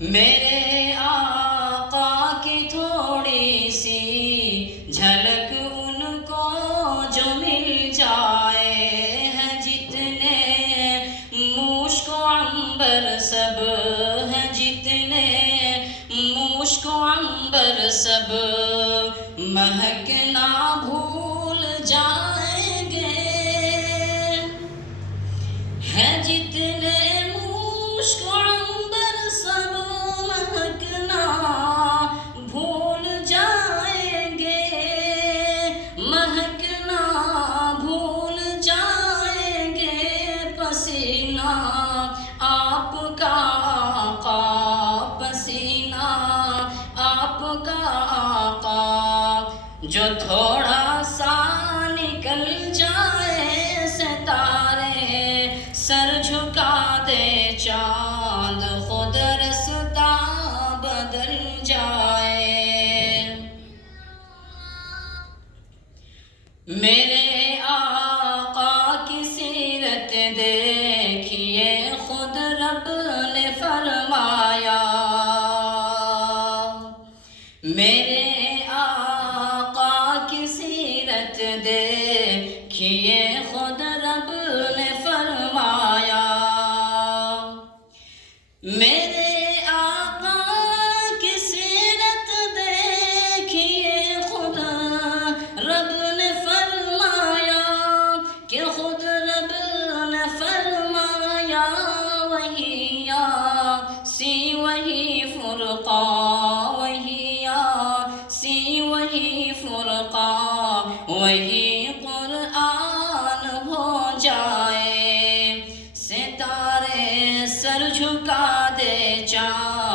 میرے آقا کی تھوڑی سی جھلک ان کو جو مل جائے، ہیں جتنے مشک و عنبر سب، ہیں جتنے مشک و عنبر سب مہکنا بھول جائیں گے، ہیں جتنے مشک و عنبر سب مہکنا بھول جائیں گے، مہکنا بھول جائیں گے، پسینہ آپ کا آقا، پسینہ آپ کا آقا، جو تھوڑا سا نکل جائے ستارے سر جھکا دے، چاند خود رستہ بدل جائے۔ میرے آقا کی سیرت دیکھیے، خود رب نے فرمایا، میرے آقا کی سیرت دیکھیے، خود رب نے فرمایا، میرے آقا کی سیرت دیکھیے، خود رب نے فرمایا کہ خود رب نے فرمایا، وہی یاسی وہی فرقان، وہی یاسی وہی فرقان، وہی قرآن ہو جائے، ستارے سر جھکا دے، چاند